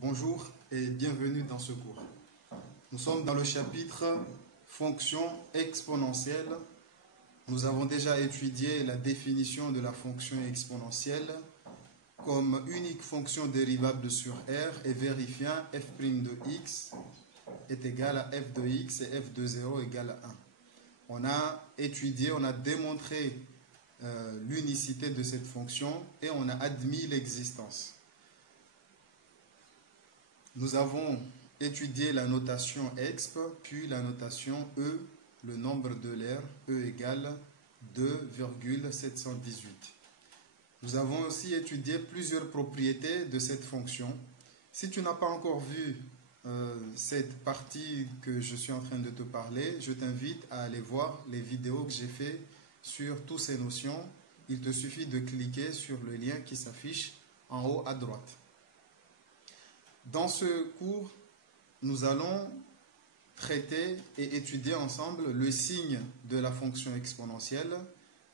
Bonjour et bienvenue dans ce cours. Nous sommes dans le chapitre fonction exponentielle. Nous avons déjà étudié la définition de la fonction exponentielle comme unique fonction dérivable sur R et vérifiant f' de x est égal à f de x et f de 0 égale à 1. On a étudié, on a démontré l'unicité de cette fonction et on a admis l'existence. Nous avons étudié la notation exp, puis la notation e, le nombre de l'air, e égale 2,718. Nous avons aussi étudié plusieurs propriétés de cette fonction. Si tu n'as pas encore vu cette partie que je suis en train de te parler, je t'invite à aller voir les vidéos que j'ai fait sur toutes ces notions. Il te suffit de cliquer sur le lien qui s'affiche en haut à droite. Dans ce cours, nous allons traiter et étudier ensemble le signe de la fonction exponentielle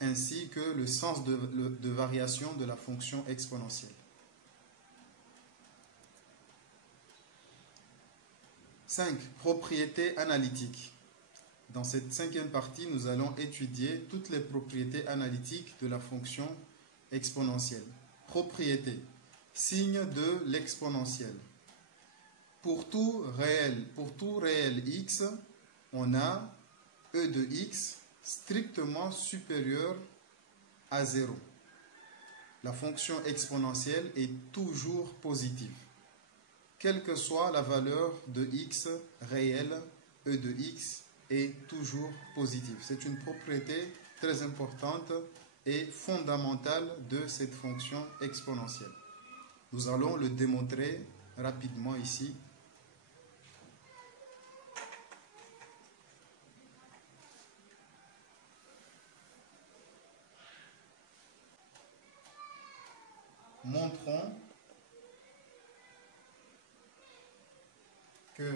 ainsi que le sens de variation de la fonction exponentielle. 5. Propriétés analytiques. Dans cette cinquième partie, nous allons étudier toutes les propriétés analytiques de la fonction exponentielle. Propriété. Signe de l'exponentielle. Pour tout réel x, on a e de x strictement supérieur à 0. La fonction exponentielle est toujours positive. Quelle que soit la valeur de x réelle, e de x est toujours positive. C'est une propriété très importante et fondamentale de cette fonction exponentielle. Nous allons le démontrer rapidement ici. Montrons que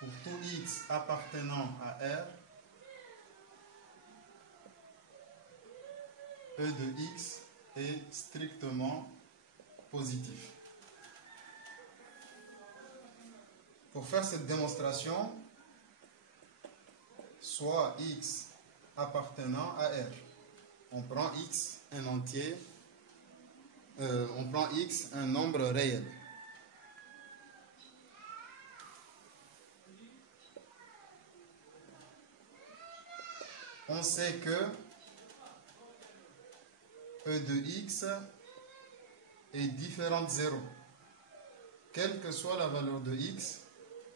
pour tout x appartenant à R, e de x est strictement positif. Pour faire cette démonstration, soit x appartenant à R, on prend x un entier, on prend x un nombre réel. On sait que e de x est différent de 0. Quelle que soit la valeur de x,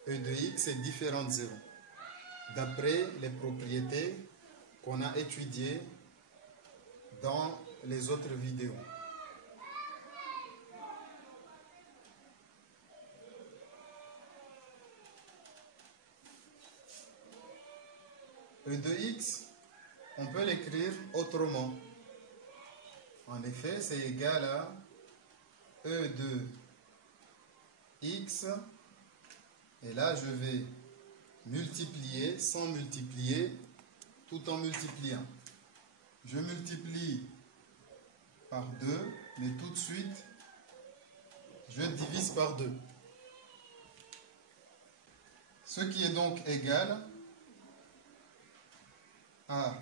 e de x est différent de 0. D'après les propriétés qu'on a étudiées dans les autres vidéos. E de x, on peut l'écrire autrement. En effet, c'est égal à e de x, et là je vais multiplier sans multiplier, tout en multipliant. Je multiplie par 2, mais tout de suite, je divise par 2. Ce qui est donc égal à,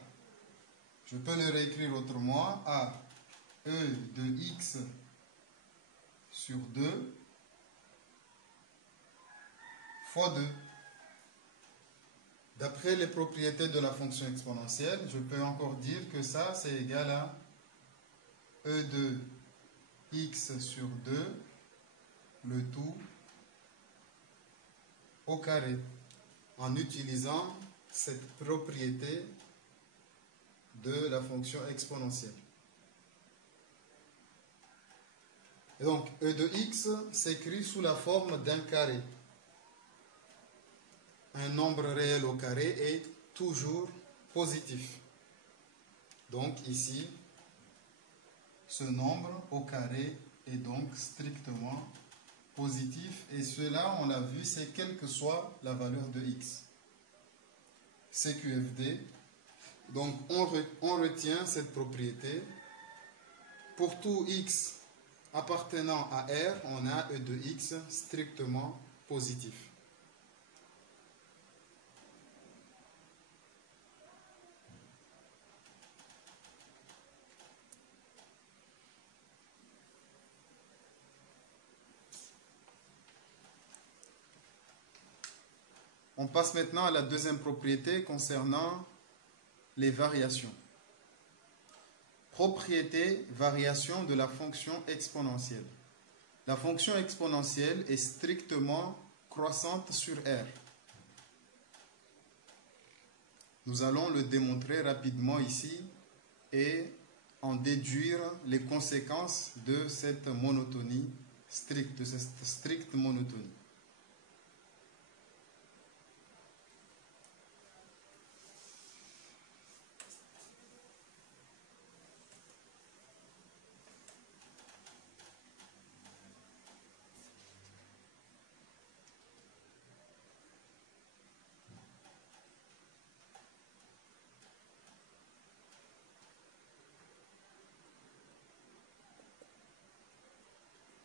je peux le réécrire autrement, à e de x sur 2 fois 2. D'après les propriétés de la fonction exponentielle, je peux encore dire que ça, c'est égal à e de x sur 2, le tout au carré, en utilisant cette propriété de la fonction exponentielle. Et donc, e de x s'écrit sous la forme d'un carré. Un nombre réel au carré est toujours positif. Donc ici, ce nombre au carré est donc strictement positif. Et cela, on l'a vu, c'est quelle que soit la valeur de x. CQFD. Donc on retient cette propriété Pour tout x appartenant à R, on a E de x strictement positif. On passe maintenant à la deuxième propriété concernant les variations. Propriété, variation de la fonction exponentielle. La fonction exponentielle est strictement croissante sur R. Nous allons le démontrer rapidement ici et en déduire les conséquences de cette monotonie stricte, de cette stricte monotonie.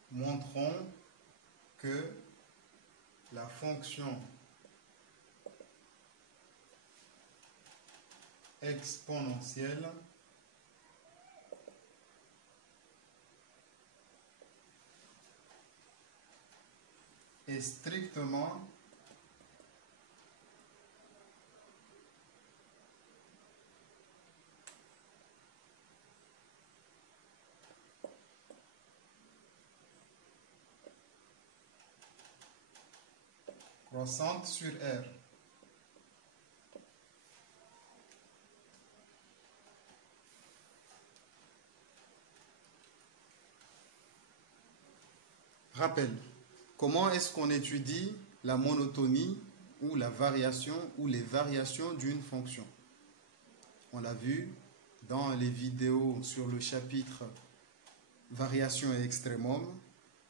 Montrons que la fonction exponentielle est strictement croissante sur R. Rappel. Comment est-ce qu'on étudie la monotonie ou la variation ou les variations d'une fonction? On l'a vu dans les vidéos sur le chapitre variation et extrémum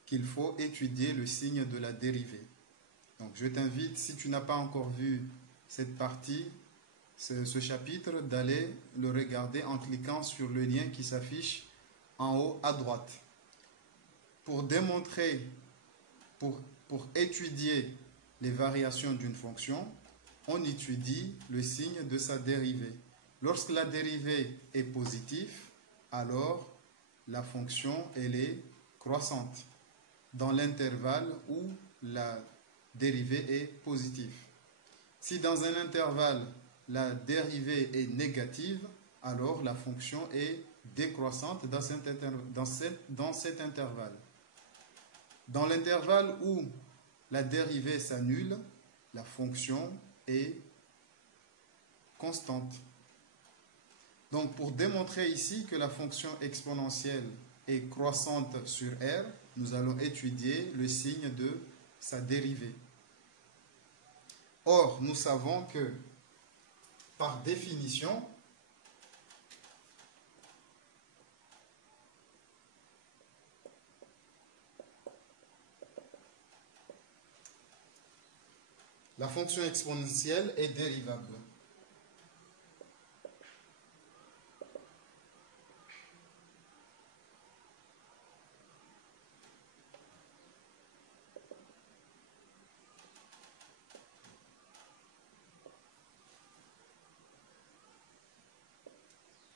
qu'il faut étudier le signe de la dérivée. Donc je t'invite, si tu n'as pas encore vu cette partie, ce chapitre, d'aller le regarder en cliquant sur le lien qui s'affiche en haut à droite. Pour démontrer, pour étudier les variations d'une fonction, on étudie le signe de sa dérivée. Lorsque la dérivée est positive, alors la fonction elle est croissante dans l'intervalle où la dérivée est positive. Si dans un intervalle la dérivée est négative, alors la fonction est décroissante dans cet intervalle. Dans l'intervalle où la dérivée s'annule, la fonction est constante. Donc pour démontrer ici que la fonction exponentielle est croissante sur R, nous allons étudier le signe de sa dérivée. Or, nous savons que par définition, la fonction exponentielle est dérivable.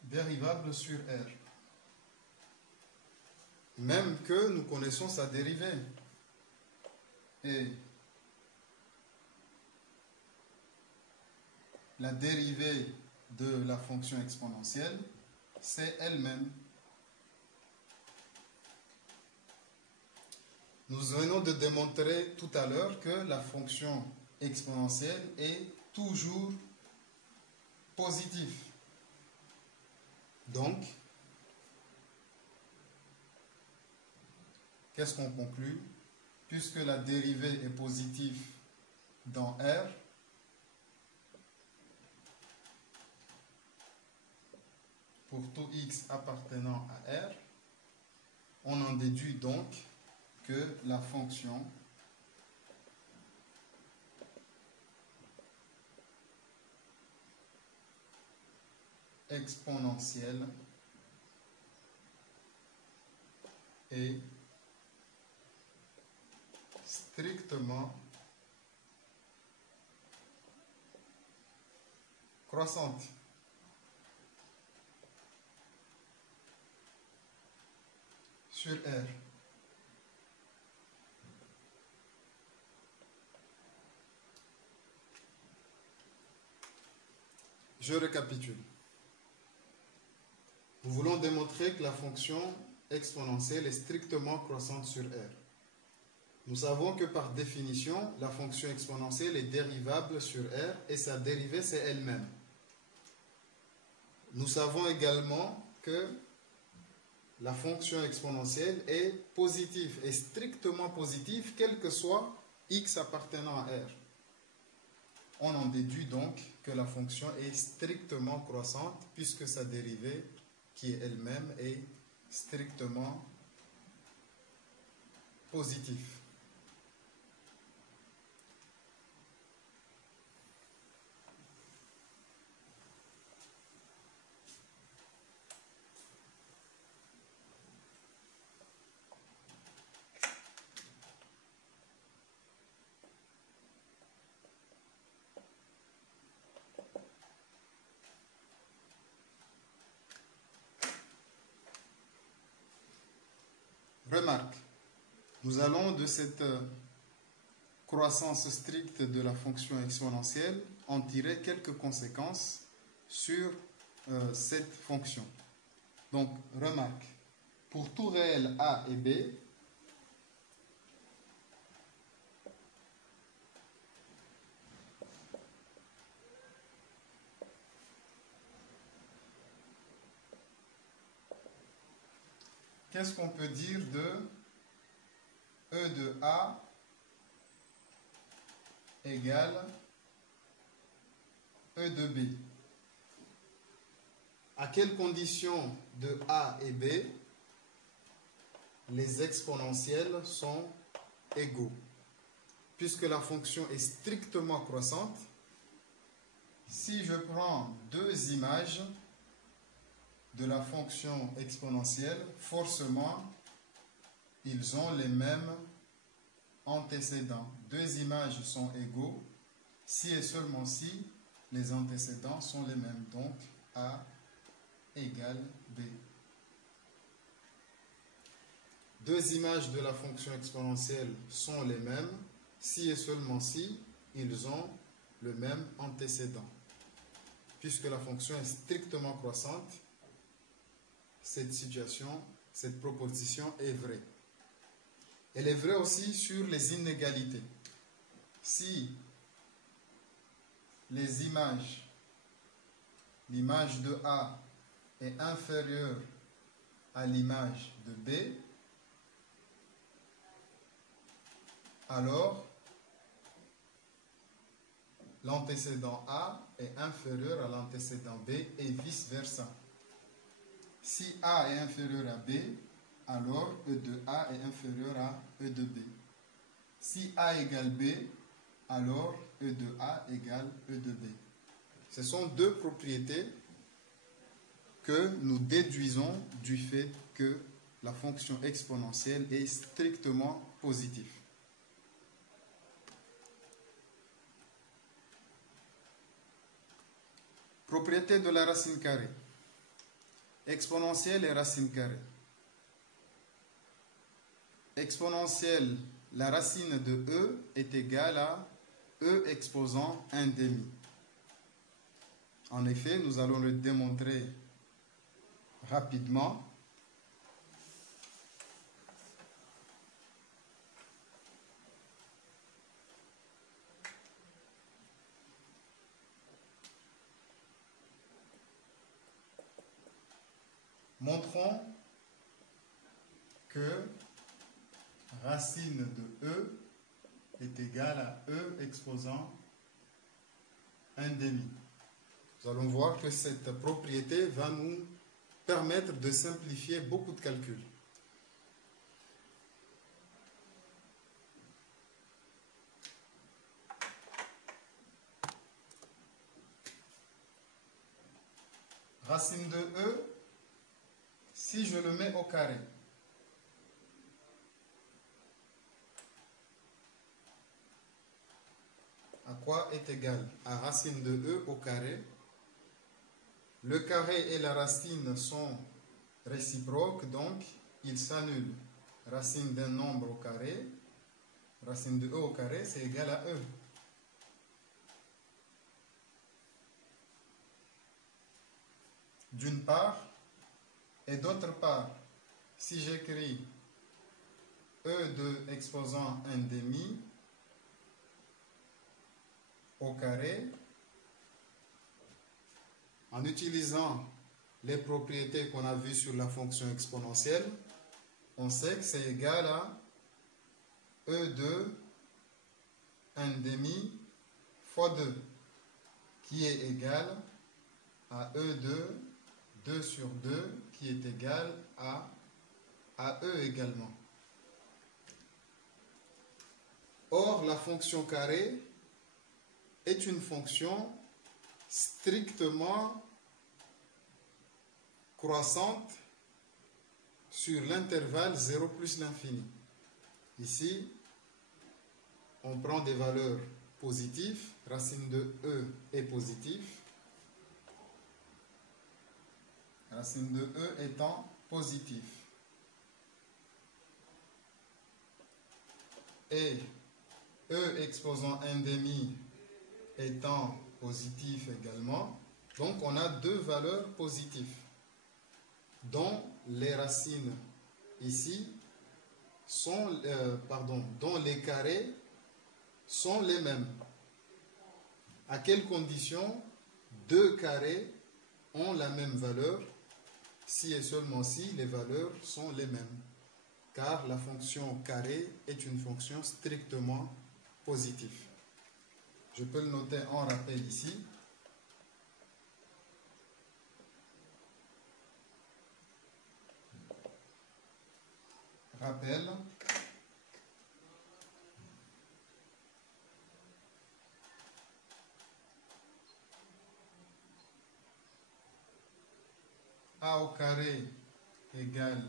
Dérivable sur R. Même que nous connaissons sa dérivée. Et la dérivée de la fonction exponentielle, c'est elle-même. Nous venons de démontrer tout à l'heure que la fonction exponentielle est toujours positive. Donc, qu'est-ce qu'on conclut? Puisque la dérivée est positive dans R, pour tout x appartenant à R, on en déduit donc que la fonction exponentielle est strictement croissante. Sur R. Je récapitule. Nous voulons démontrer que la fonction exponentielle est strictement croissante sur R. Nous savons que par définition, la fonction exponentielle est dérivable sur R et sa dérivée, c'est elle-même. Nous savons également que la fonction exponentielle est positive, est strictement positive, quel que soit x appartenant à R. On en déduit donc que la fonction est strictement croissante puisque sa dérivée, qui est elle-même, est strictement positive. Remarque, nous allons de cette croissance stricte de la fonction exponentielle en tirer quelques conséquences sur cette fonction. Donc, remarque, pour tout réel A et B, qu'est-ce qu'on peut dire de E de A égale E de B? À quelles conditions de A et B les exponentielles sont égaux? Puisque la fonction est strictement croissante, si je prends deux images de la fonction exponentielle, forcément, ils ont les mêmes antécédents. Deux images sont égaux si et seulement si les antécédents sont les mêmes. Donc, A égale B. Deux images de la fonction exponentielle sont les mêmes si et seulement si ils ont le même antécédent. Puisque la fonction est strictement croissante, cette proposition est vraie. Elle est vraie aussi sur les inégalités. Si l'image de A est inférieure à l'image de B, alors l'antécédent A est inférieur à l'antécédent B et vice-versa. Si A est inférieur à B, alors E de A est inférieur à E de B. Si A égale B, alors E de A égale E de B. Ce sont deux propriétés que nous déduisons du fait que la fonction exponentielle est strictement positive. Propriété de la racine carrée. Exponentielle et racine carrée. Exponentielle, la racine de E est égale à E exposant 1/2. En effet, nous allons le démontrer rapidement. Montrons que racine de E est égale à E exposant 1/2. Nous allons voir que cette propriété va nous permettre de simplifier beaucoup de calculs. Racine de E, si je le mets au carré, quoi est égal à racine de E au carré. Le carré et la racine sont réciproques, donc ils s'annulent. Racine d'un nombre au carré, racine de E au carré, c'est égal à E. D'une part, et d'autre part, si j'écris E de exposant 1/2 au carré, en utilisant les propriétés qu'on a vues sur la fonction exponentielle, on sait que c'est égal à E de 1/2 fois 2, qui est égal à E de 2 sur 2, qui est égal à E également. Or, la fonction carré est une fonction strictement croissante sur l'intervalle 0 plus l'infini. Ici, on prend des valeurs positives, racine de E est positif, racine de E étant positif. Et E exposant 1/2 étant positif également, donc on a deux valeurs positives, dont les racines ici sont, dont les carrés sont les mêmes. À quelles conditions deux carrés ont la même valeur? Si et seulement si les valeurs sont les mêmes, car la fonction carré est une fonction strictement positive. Je peux le noter en rappel ici. Rappel. A au carré égale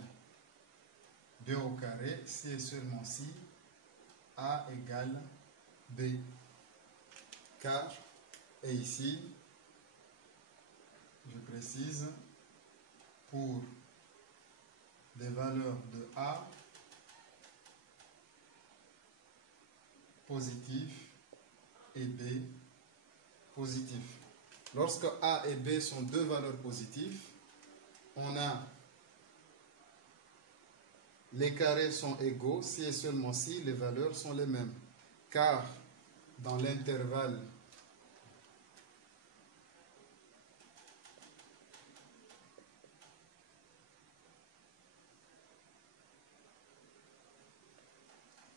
B au carré, si et seulement si A égale B. Car, et ici, je précise, pour des valeurs de A positif et B positif. Lorsque A et B sont deux valeurs positives, on a les carrés sont égaux si et seulement si les valeurs sont les mêmes. Car dans l'intervalle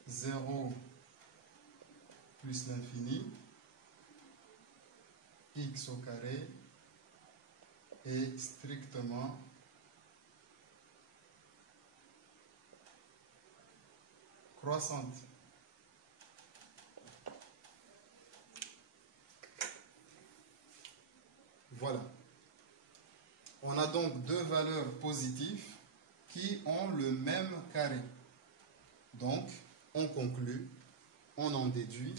zéro plus l'infini, x au carré est strictement croissante. Voilà. On a donc deux valeurs positives qui ont le même carré. Donc, on conclut, on en déduit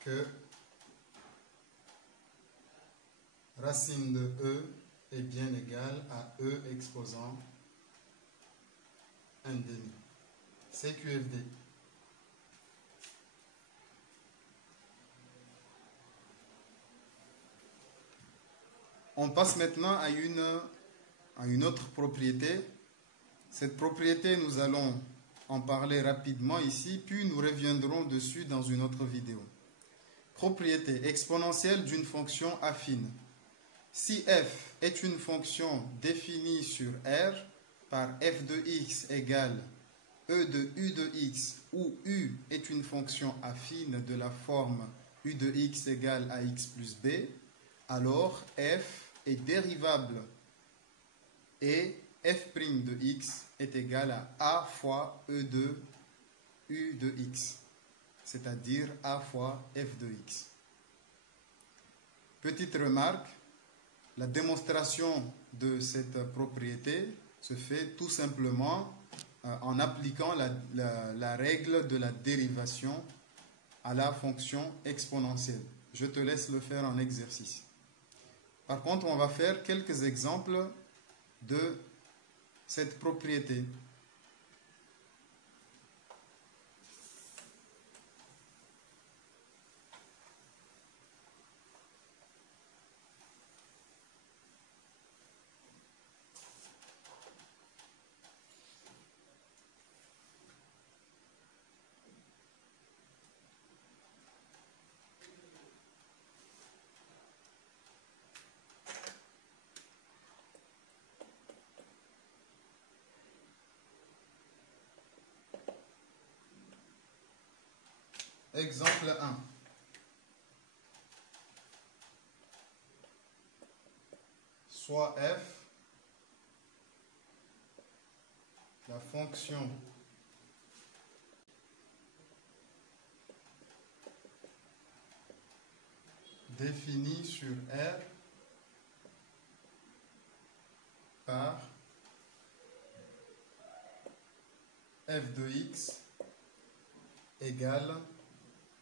que racine de E est bien égale à E exposant 1/2. C'est QFD. On passe maintenant à une autre propriété. Cette propriété, nous allons en parler rapidement ici, puis nous reviendrons dessus dans une autre vidéo. Propriété exponentielle d'une fonction affine. Si f est une fonction définie sur R par f de x égale e de u de x, où u est une fonction affine de la forme u de x égale à x plus b, alors f est dérivable et f' de x est égal à a fois e de u de x, c'est-à-dire a fois f de x. Petite remarque, la démonstration de cette propriété se fait tout simplement en appliquant la règle de la dérivation à la fonction exponentielle. Je te laisse le faire en exercice. Par contre, on va faire quelques exemples de cette propriété. Exemple 1. Soit f, la fonction définie sur R par f de x égale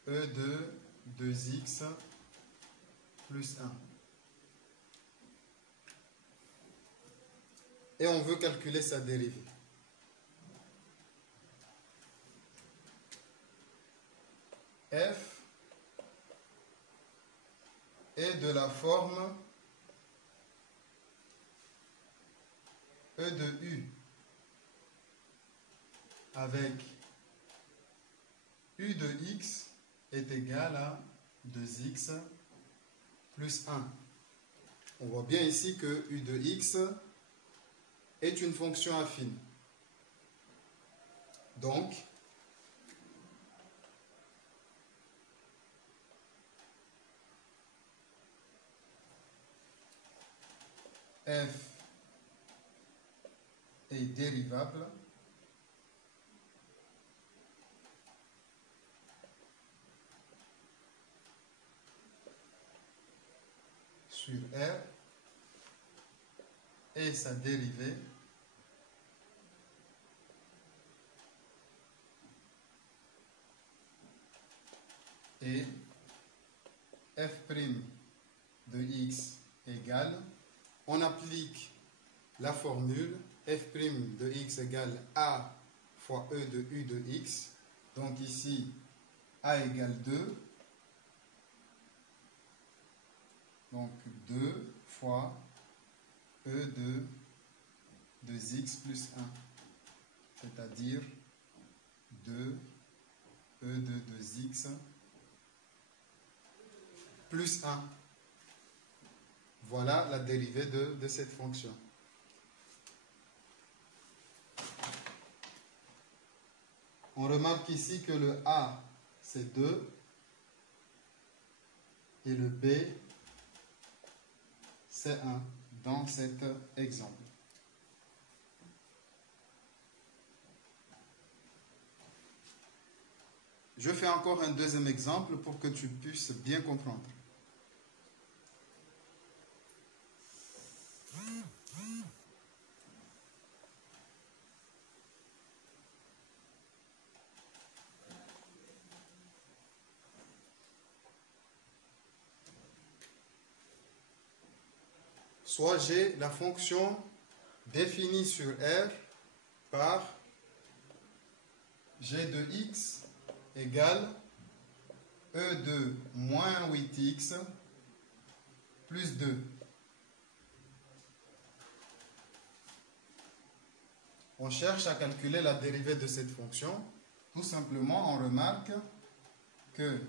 E de 2x plus 1. Et on veut calculer sa dérivée. F est de la forme E de U avec U de x est égal à 2x plus 1. On voit bien ici que U de x est une fonction affine. Donc, f est dérivable sur R et sa dérivée est f' de x égale, on applique la formule f' de x égale a fois e de u de x, donc ici a égale 2, donc 2 fois e de 2x plus 1, c'est-à-dire 2 e de 2x plus 1. Voilà la dérivée de cette fonction. On remarque ici que le a c'est 2 et le b c'est 1 dans cet exemple. Je fais encore un deuxième exemple pour que tu puisses bien comprendre. Soit j'ai la fonction définie sur R par g de x égale e de moins 8x plus 2. On cherche à calculer la dérivée de cette fonction. Tout simplement, on remarque que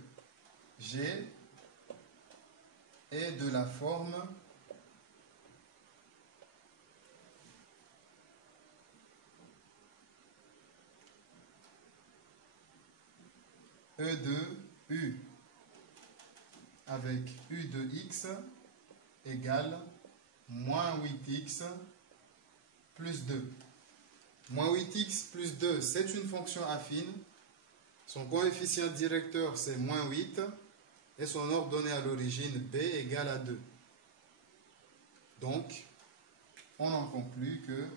g est de la forme E de U avec U de x égale moins 8x plus 2. Moins 8x plus 2, c'est une fonction affine. Son coefficient directeur, c'est moins 8. Et son ordonnée à l'origine, b égale à 2. Donc, on en conclut que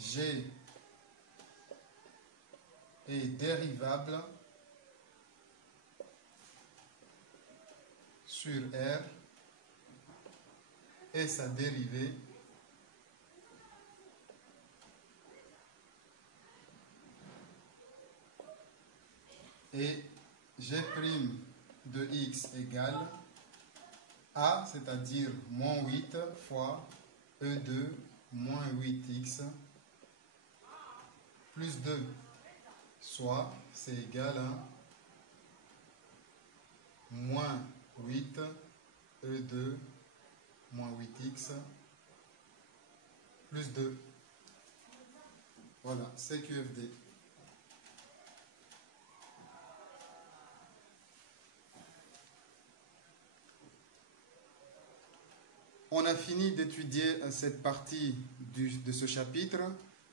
G est dérivable sur R et sa dérivée et G' de x égale A, c'est-à-dire moins 8 fois E2 moins 8x plus 2, soit c'est égal à moins 8 E2 moins 8x plus 2. Voilà, c'est QFD. On a fini d'étudier cette partie de ce chapitre,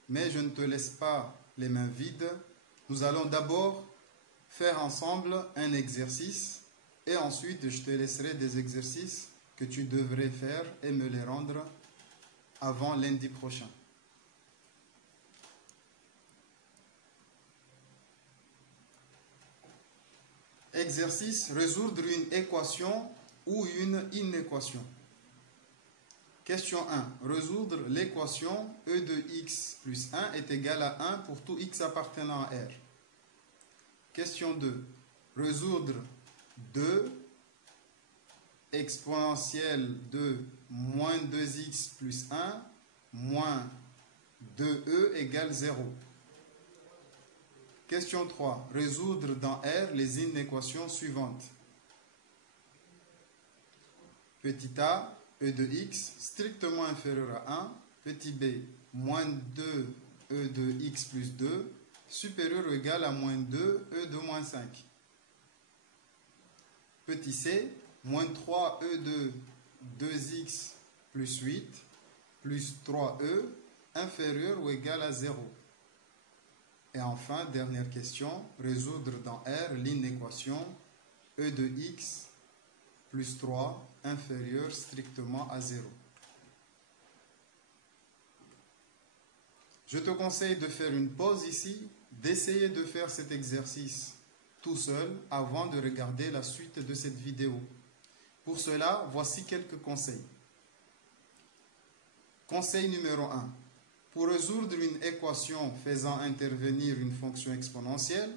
mais je ne te laisse pas les mains vides. Nous allons d'abord faire ensemble un exercice et ensuite je te laisserai des exercices que tu devrais faire et me les rendre avant lundi prochain. Exercice, résoudre une équation ou une inéquation. Question 1. Résoudre l'équation E de x plus 1 est égal à 1 pour tout x appartenant à R. Question 2. Résoudre 2 exponentielle de moins 2x plus 1 moins 2e égale 0. Question 3. Résoudre dans R les inéquations suivantes. Petit a, E de x strictement inférieur à 1, petit b, moins 2 E de x plus 2, supérieur ou égal à moins 2 E de moins 5. Petit c, moins 3 E de 2x plus 8, plus 3E, inférieur ou égal à 0. Et enfin, dernière question, résoudre dans R l'inéquation E de x plus 3 inférieur strictement à 0. Je te conseille de faire une pause ici, d'essayer de faire cet exercice tout seul avant de regarder la suite de cette vidéo. Pour cela, voici quelques conseils. Conseil numéro 1. Pour résoudre une équation faisant intervenir une fonction exponentielle,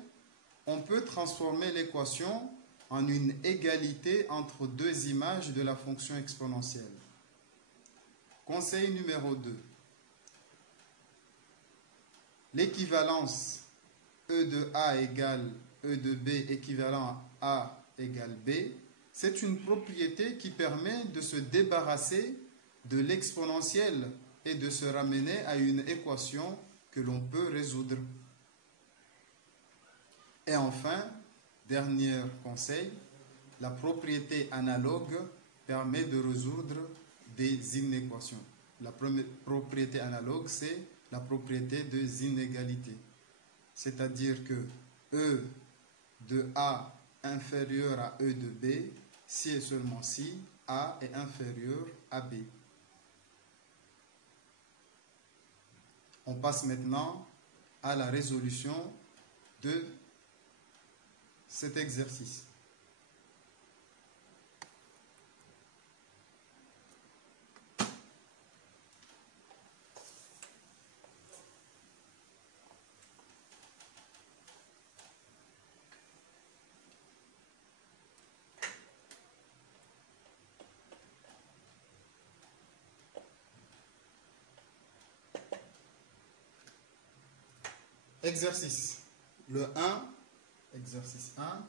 on peut transformer l'équation en une égalité entre deux images de la fonction exponentielle. Conseil numéro 2. L'équivalence E de A égale E de B équivalent à A égale B, c'est une propriété qui permet de se débarrasser de l'exponentielle et de se ramener à une équation que l'on peut résoudre. Et enfin, dernier conseil, la propriété analogue permet de résoudre des inéquations. La première propriété analogue, c'est la propriété des inégalités. C'est-à-dire que E de A inférieur à E de B, si et seulement si A est inférieur à B. On passe maintenant à la résolution de cet exercice. Exercice. Le 1, exercice 1,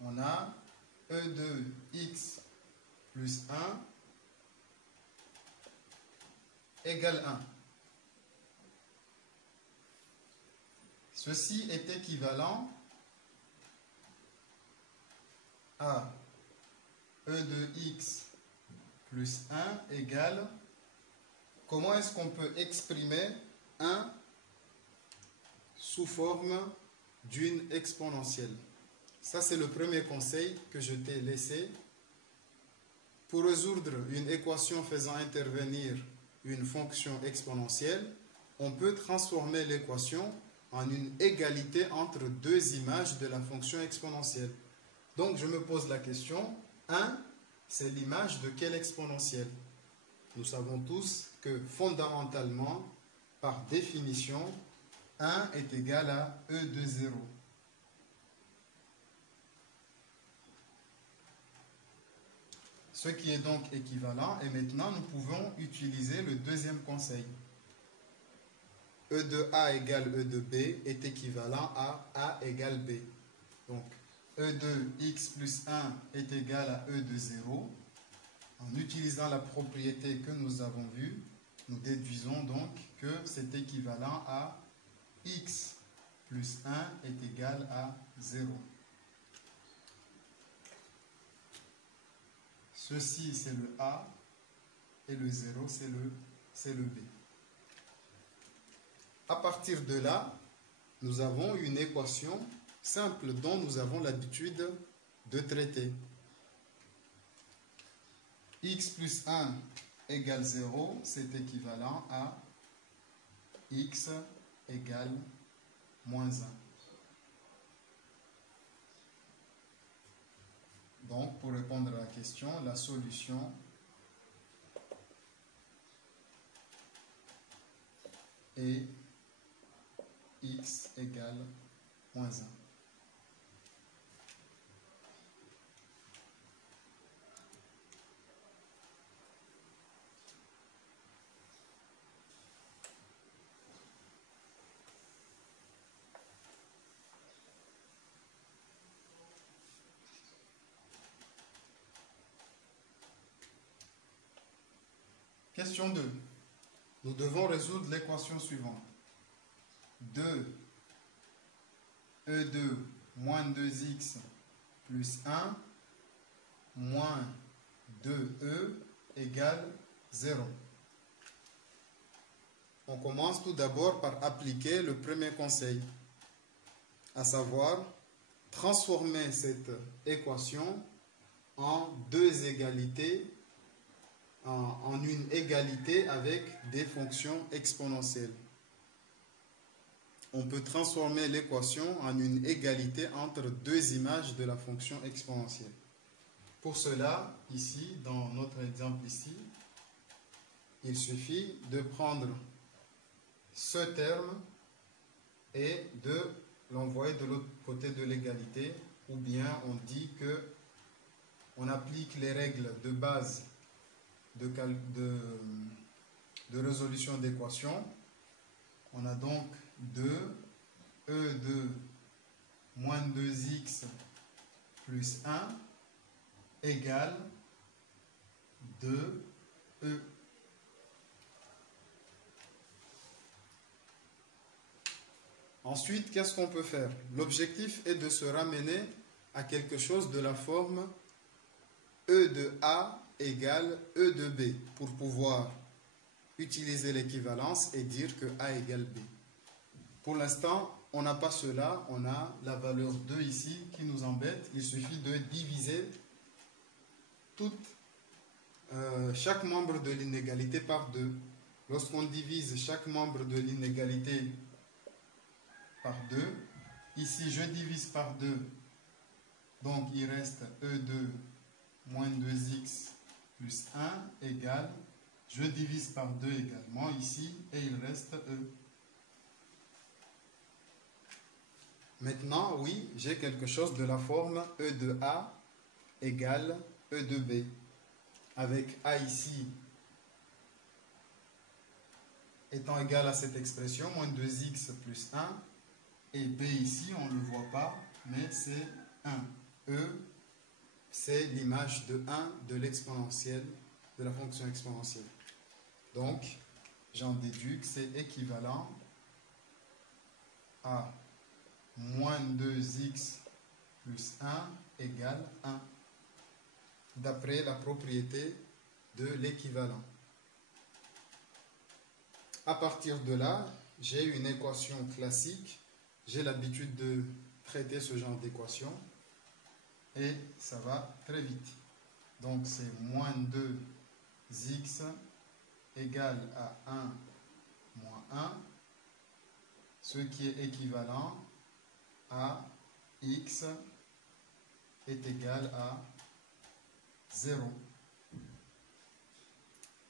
on a E de x plus 1 égale 1. Ceci est équivalent à E de x plus 1 égale, comment est-ce qu'on peut exprimer 1 sous forme d'une exponentielle? Ça, c'est le premier conseil que je t'ai laissé. Pour résoudre une équation faisant intervenir une fonction exponentielle, on peut transformer l'équation en une égalité entre deux images de la fonction exponentielle. Donc, je me pose la question, 1, c'est l'image de quelle exponentielle? Nous savons tous que fondamentalement, par définition, 1 est égal à E de 0. Ce qui est donc équivalent, et maintenant nous pouvons utiliser le deuxième conseil. E de A égale E de B est équivalent à A égale B. Donc, E de x plus 1 est égal à E de 0. En utilisant la propriété que nous avons vue, nous déduisons donc que c'est équivalent à x plus 1 est égal à 0. Ceci, c'est le A, et le 0, c'est le B. À partir de là, nous avons une équation simple dont nous avons l'habitude de traiter. X plus 1 égale 0, c'est équivalent à x égale moins 1. Donc, pour répondre à la question, la solution est x égale moins 1. Question 2. Nous devons résoudre l'équation suivante. 2 E2 moins 2x plus 1 moins 2e égale 0. On commence tout d'abord par appliquer le premier conseil, à savoir transformer cette équation en deux égalités, en une égalité avec des fonctions exponentielles. On peut transformer l'équation en une égalité entre deux images de la fonction exponentielle. Pour cela, ici, dans notre exemple ici, il suffit de prendre ce terme et de l'envoyer de l'autre côté de l'égalité, ou bien on dit que on applique les règles de base de résolution d'équation. On a donc 2 E2 moins 2x plus 1 égale 2e. Ensuite, qu'est-ce qu'on peut faire? L'objectif est de se ramener à quelque chose de la forme E de A égale E de B pour pouvoir utiliser l'équivalence et dire que A égale B. Pour l'instant, on n'a pas cela, on a la valeur 2 ici qui nous embête. Il suffit de diviser chaque membre de l'inégalité par 2. Lorsqu'on divise chaque membre de l'inégalité par 2, ici je divise par 2, donc il reste E2 moins 2x plus 1 égale, je divise par 2 également ici, et il reste E. Maintenant, oui, j'ai quelque chose de la forme E de A égale E de B. Avec A ici étant égal à cette expression, moins 2x plus 1, et B ici, on ne le voit pas, mais c'est 1. E, c'est l'image de 1 de l'exponentielle, de la fonction exponentielle. Donc, j'en déduis que c'est équivalent à moins 2x plus 1 égale 1, d'après la propriété de l'équivalent. À partir de là, j'ai une équation classique. J'ai l'habitude de traiter ce genre d'équation et ça va très vite. Donc c'est moins 2x égale à 1 moins 1, ce qui est équivalent à x est égal à 0.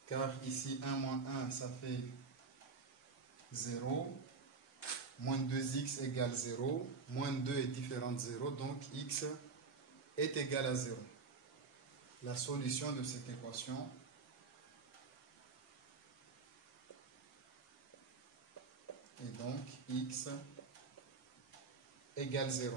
Car ici 1 moins 1 ça fait 0. Moins 2x égale 0. Moins 2 est différent de 0. Donc x est égal à 0. La solution de cette équation est donc x égale 0.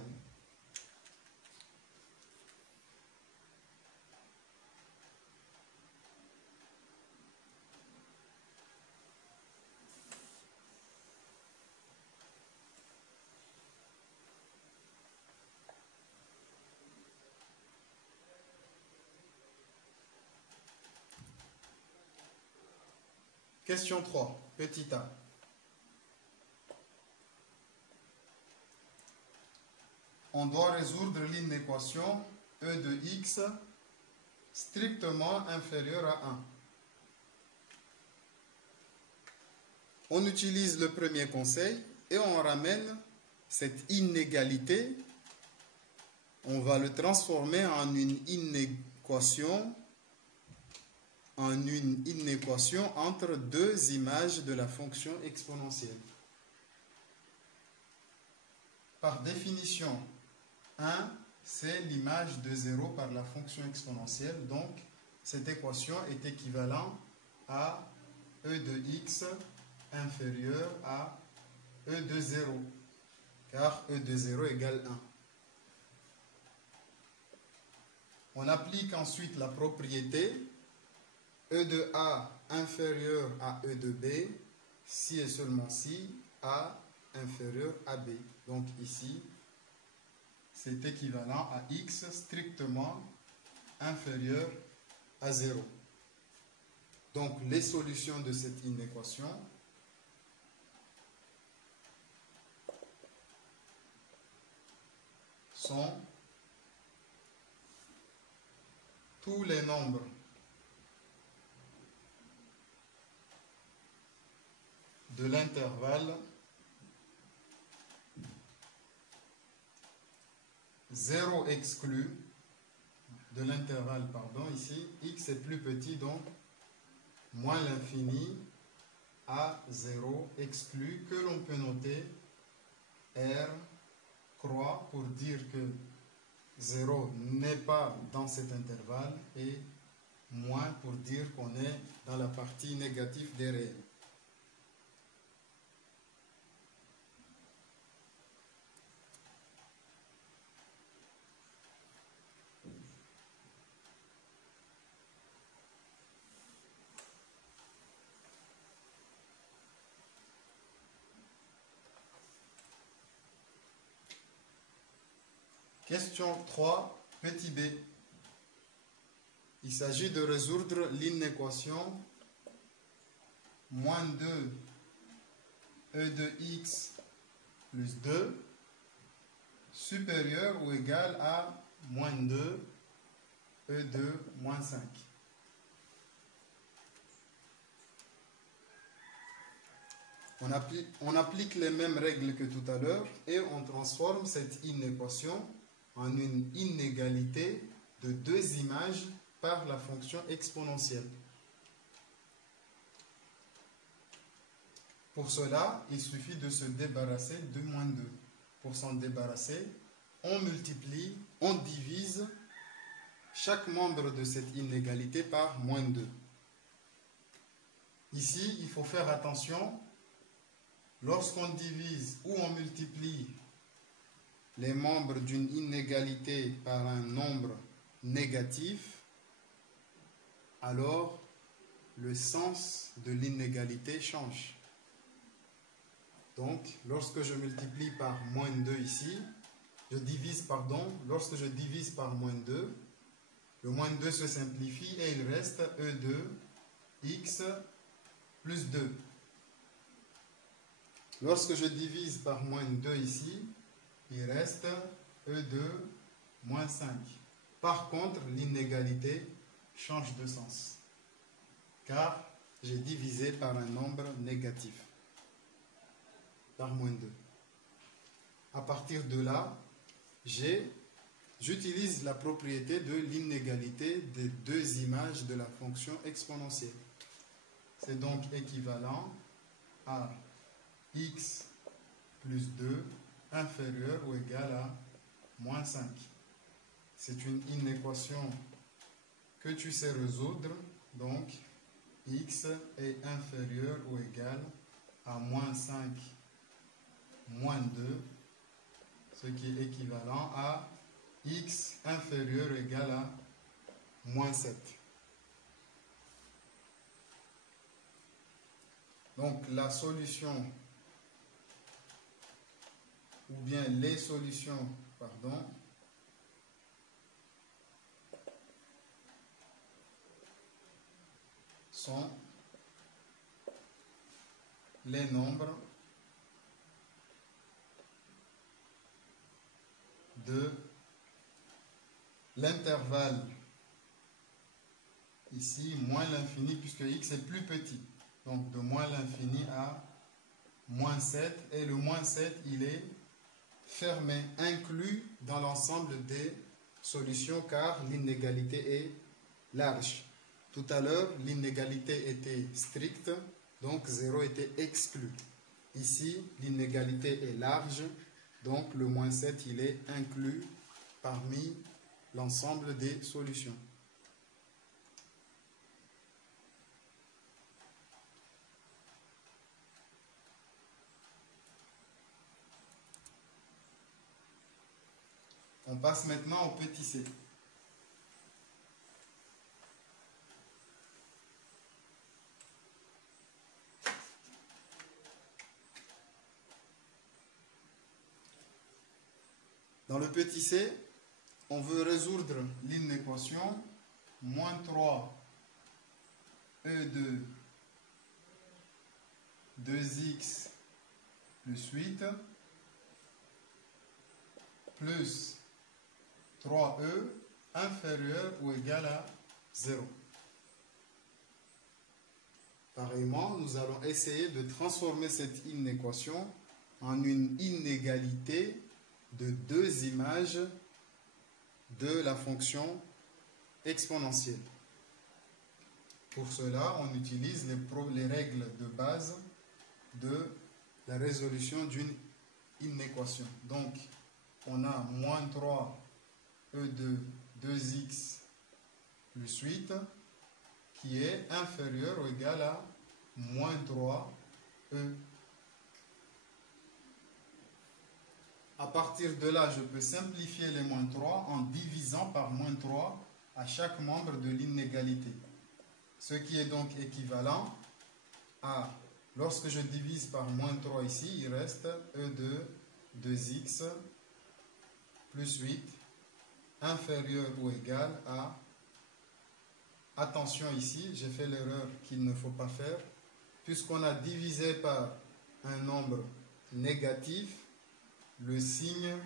Question 3, petit a. On doit résoudre l'inéquation e de x strictement inférieure à 1. On utilise le premier conseil et on ramène cette inégalité. On va le transformer en une inéquation entre deux images de la fonction exponentielle. Par définition, 1, c'est l'image de 0 par la fonction exponentielle. Donc, cette équation est équivalente à e de x inférieur à e de 0, car e de 0 égale 1. On applique ensuite la propriété e de a inférieur à e de b, si et seulement si a inférieur à b. Donc ici, c'est équivalent à x strictement inférieur à 0. Donc les solutions de cette inéquation sont tous les nombres de l'intervalle 0 exclu de l'intervalle, ici, x est plus petit, donc moins l'infini à 0 exclu, que l'on peut noter R croix pour dire que 0 n'est pas dans cet intervalle et moins pour dire qu'on est dans la partie négative des réels. Question 3, petit b. Il s'agit de résoudre l'inéquation moins 2 e de x plus 2 supérieur ou égal à moins 2 e de moins 5. On applique les mêmes règles que tout à l'heure et on transforme cette inéquation en une inégalité de deux images par la fonction exponentielle. Pour cela, il suffit de se débarrasser de moins 2. Pour s'en débarrasser, on multiplie, on divise chaque membre de cette inégalité par moins 2. Ici, il faut faire attention, lorsqu'on divise ou on multiplie les membres d'une inégalité par un nombre négatif, alors le sens de l'inégalité change. Donc, lorsque je multiplie par moins 2 ici, lorsque je divise par moins 2, le moins 2 se simplifie et il reste e de x plus 2. Lorsque je divise par moins 2 ici, il reste e de moins 5. Par contre, l'inégalité change de sens, car j'ai divisé par un nombre négatif. par moins 2. À partir de là, j'utilise la propriété de l'inégalité des deux images de la fonction exponentielle. C'est donc équivalent à x plus 2 inférieur ou égal à moins 5. C'est une inéquation que tu sais résoudre, donc x est inférieur ou égal à moins 5 moins 2, ce qui est équivalent à x inférieur ou égal à moins 7. Donc la solution, ou bien les solutions, pardon, sont les nombres de l'intervalle, ici moins l'infini, puisque x est plus petit, donc de moins l'infini à moins 7, et le moins 7 il est fermé, inclus dans l'ensemble des solutions, car l'inégalité est large. Tout à l'heure, l'inégalité était stricte, donc 0 était exclu. Ici, l'inégalité est large, donc le moins 7 il est inclus parmi l'ensemble des solutions. On passe maintenant au petit c. Dans le petit c, on veut résoudre l'inéquation moins 3 E2 2x plus 8 plus 3e inférieur ou égal à 0. Pareillement, nous allons essayer de transformer cette inéquation en une inégalité de deux images de la fonction exponentielle. Pour cela, on utilise les règles de base de la résolution d'une inéquation. Donc, on a moins 3 E2 2x plus 8 qui est inférieur ou égal à moins 3 E. À partir de là, je peux simplifier les moins 3 en divisant par moins 3 à chaque membre de l'inégalité. Ce qui est donc équivalent à, lorsque je divise par moins 3 ici, il reste E2 2x plus 8 inférieur ou égal à, attention ici, j'ai fait l'erreur qu'il ne faut pas faire, puisqu'on a divisé par un nombre négatif, le signe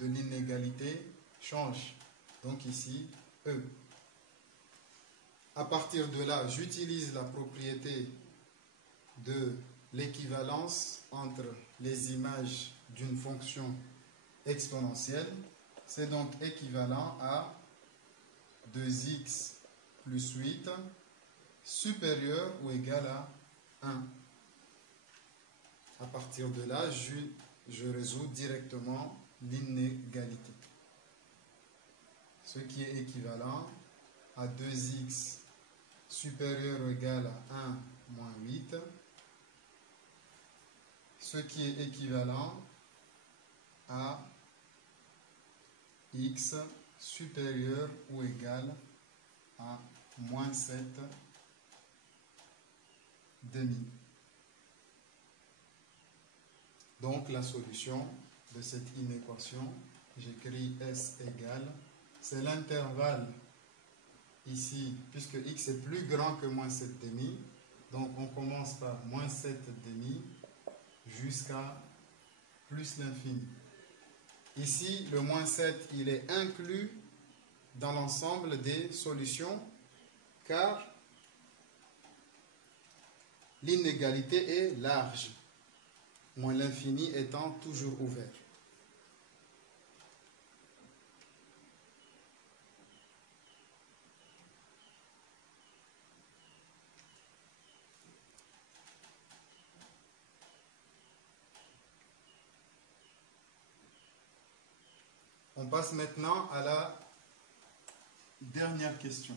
de l'inégalité change. Donc ici, E. À partir de là, j'utilise la propriété de l'équivalence entre les images d'une fonction exponentielle. C'est donc équivalent à 2x plus 8 supérieur ou égal à 1. À partir de là, je résous directement l'inégalité. Ce qui est équivalent à 2x supérieur ou égal à 1 moins 8. Ce qui est équivalent à x supérieur ou égal à moins 7 demi. Donc la solution de cette inéquation, j'écris S égale, c'est l'intervalle ici, puisque x est plus grand que moins 7 demi, donc on commence par moins 7 demi jusqu'à plus l'infini. Ici, le moins 7, il est inclus dans l'ensemble des solutions, car l'inégalité est large. moins l'infini étant toujours ouvert. On passe maintenant à la dernière question.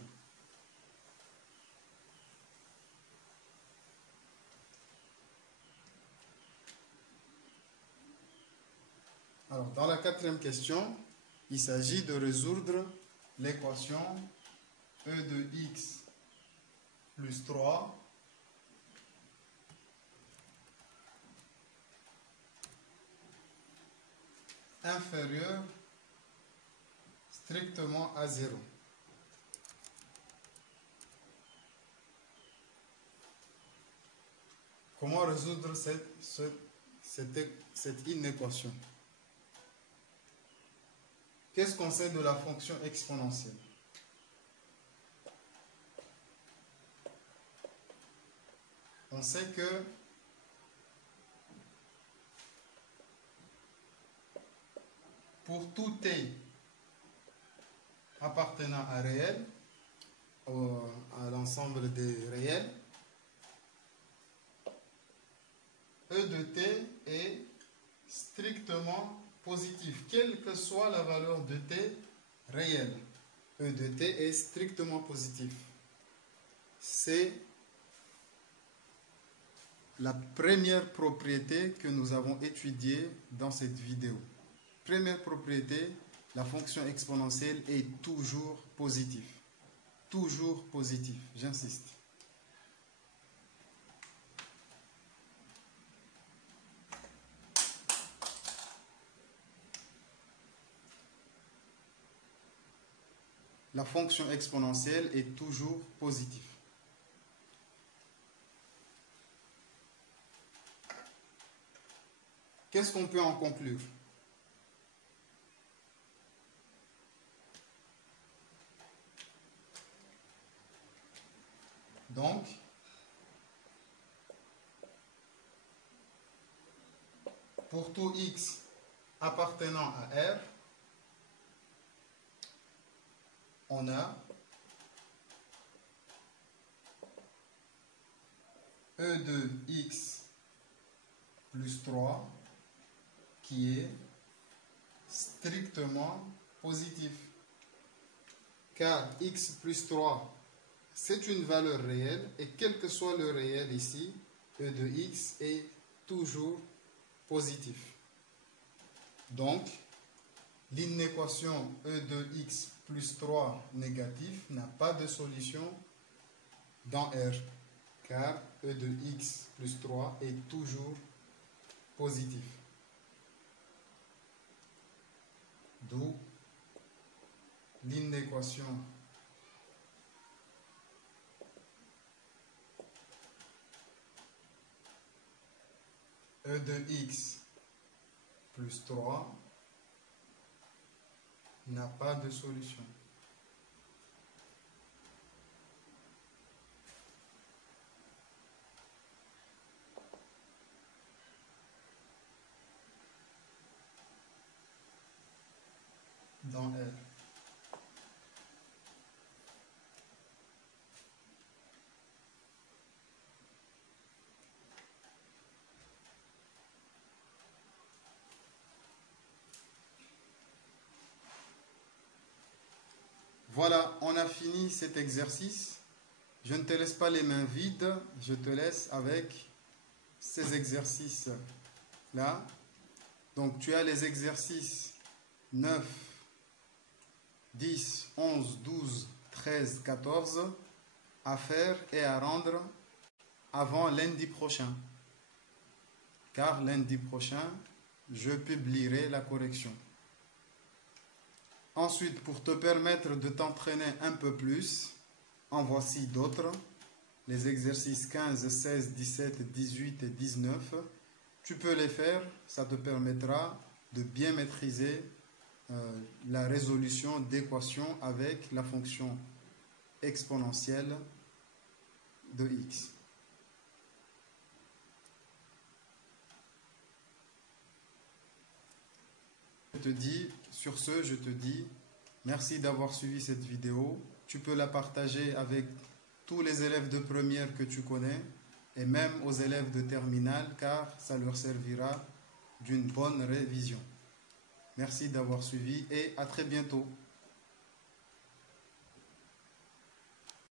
Alors, dans la quatrième question, il s'agit de résoudre l'équation E de x plus 3 inférieur strictement à 0. Comment résoudre cette inéquation? Qu'est-ce qu'on sait de la fonction exponentielle? On sait que pour tout t appartenant à réel, à l'ensemble des réels, E de t est strictement positif, quelle que soit la valeur de t réelle. E de t est strictement positif. C'est la première propriété que nous avons étudiée dans cette vidéo. Première propriété, la fonction exponentielle est toujours positive. Toujours positif, j'insiste. La fonction exponentielle est toujours positive. Qu'est-ce qu'on peut en conclure? Donc, pour tout x appartenant à R, on a E de x plus 3 qui est strictement positif. Car x plus 3, c'est une valeur réelle et quel que soit le réel ici, E de x est toujours positif. Donc, l'inéquation E de x plus 3 négatif n'a pas de solution dans R, car E de x plus 3 est toujours positif. D'où l'inéquation E de x plus 3 n'a pas de solution. Dans R. Voilà, on a fini cet exercice. Je ne te laisse pas les mains vides, je te laisse avec ces exercices-là. Donc tu as les exercices 9, 10, 11, 12, 13, 14 à faire et à rendre avant lundi prochain. Car lundi prochain, je publierai la correction. Ensuite, pour te permettre de t'entraîner un peu plus, en voici d'autres. Les exercices 15, 16, 17, 18 et 19. Tu peux les faire, ça te permettra de bien maîtriser la résolution d'équations avec la fonction exponentielle de x. sur ce, je te dis merci d'avoir suivi cette vidéo. Tu peux la partager avec tous les élèves de première que tu connais et même aux élèves de terminale car ça leur servira d'une bonne révision. Merci d'avoir suivi et à très bientôt.